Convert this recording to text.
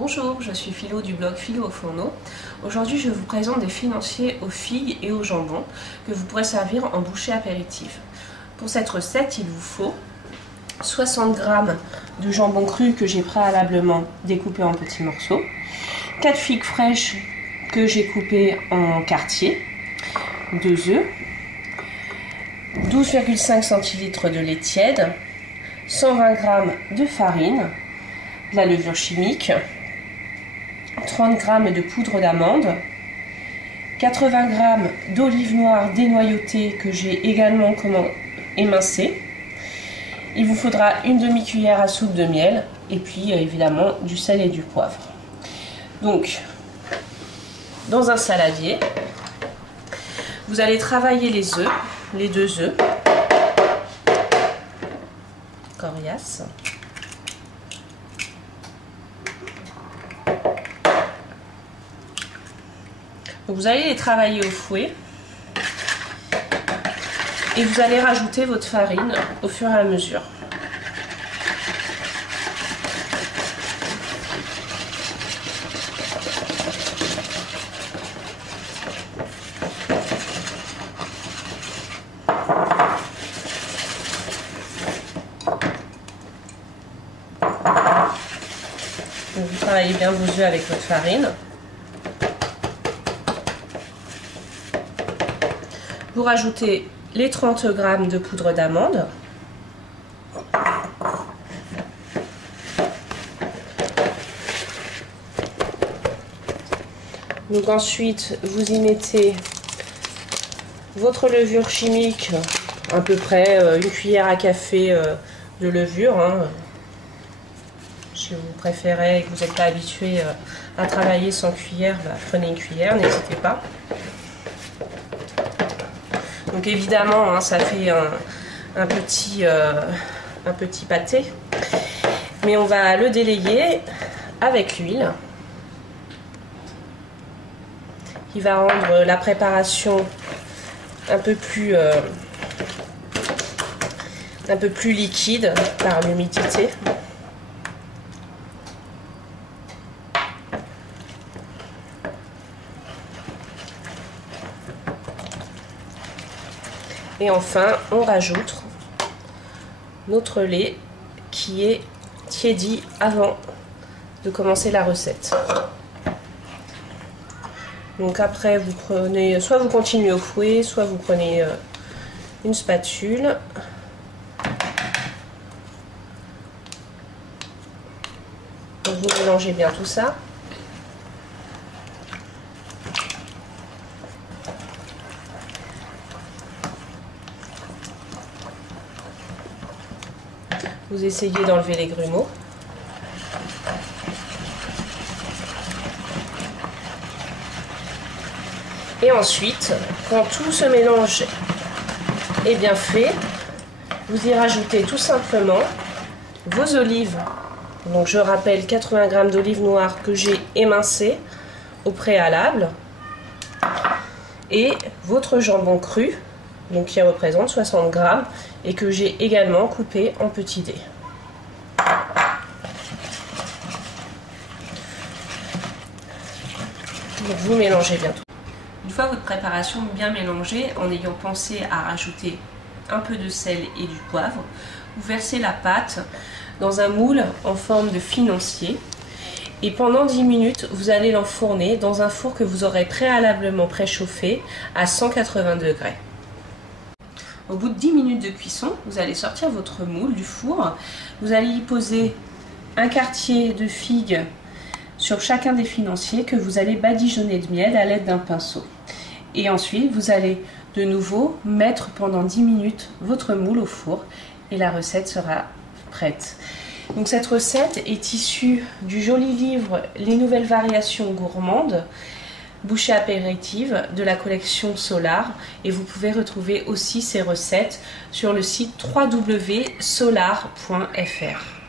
Bonjour, je suis Philo du blog Philo au fourneau. Aujourd'hui, je vous présente des financiers aux figues et au jambon que vous pourrez servir en bouchée apéritive. Pour cette recette, il vous faut 60 g de jambon cru que j'ai préalablement découpé en petits morceaux, 4 figues fraîches que j'ai coupées en quartiers, 2 œufs, 12,5 centilitres de lait tiède, 120 g de farine, de la levure chimique, 30 g de poudre d'amande, 80 g d'olive noire dénoyautée que j'ai également émincée. Il vous faudra une demi-cuillère à soupe de miel et puis évidemment du sel et du poivre. Donc, dans un saladier, vous allez travailler les œufs, les 2 œufs, coriace. Donc vous allez les travailler au fouet et vous allez rajouter votre farine au fur et à mesure. Donc vous travaillez bien vos œufs avec votre farine. Vous rajoutez les 30 g de poudre d'amande. Donc ensuite, vous y mettez votre levure chimique, à peu près une cuillère à café de levure. Si vous préférez et que vous n'êtes pas habitué à travailler sans cuillère, prenez une cuillère, n'hésitez pas. Donc évidemment, ça fait un petit pâté, mais on va le délayer avec l'huile qui va rendre la préparation un peu plus liquide par l'humidité. Et enfin, on rajoute notre lait qui est tiédi avant de commencer la recette. Donc après, vous prenez, soit vous continuez au fouet, soit vous prenez une spatule. Donc vous mélangez bien tout ça. Vous essayez d'enlever les grumeaux. Et ensuite, quand tout ce mélange est bien fait, vous y rajoutez tout simplement vos olives. Donc je rappelle 80 g d'olives noires que j'ai émincées au préalable. Et votre jambon cru, donc qui représente 60 g et que j'ai également coupé en petits dés. Donc vous mélangez bien tout. Une fois votre préparation bien mélangée, en ayant pensé à rajouter un peu de sel et du poivre, vous versez la pâte dans un moule en forme de financier et pendant 10 minutes, vous allez l'enfourner dans un four que vous aurez préalablement préchauffé à 180 degrés. Au bout de 10 minutes de cuisson, vous allez sortir votre moule du four. Vous allez y poser un quartier de figue sur chacun des financiers que vous allez badigeonner de miel à l'aide d'un pinceau. Et ensuite, vous allez de nouveau mettre pendant 10 minutes votre moule au four et la recette sera prête. Donc cette recette est issue du joli livre Les nouvelles variations gourmandes, bouchée apéritive de la collection Solar, et vous pouvez retrouver aussi ces recettes sur le site www.solar.fr.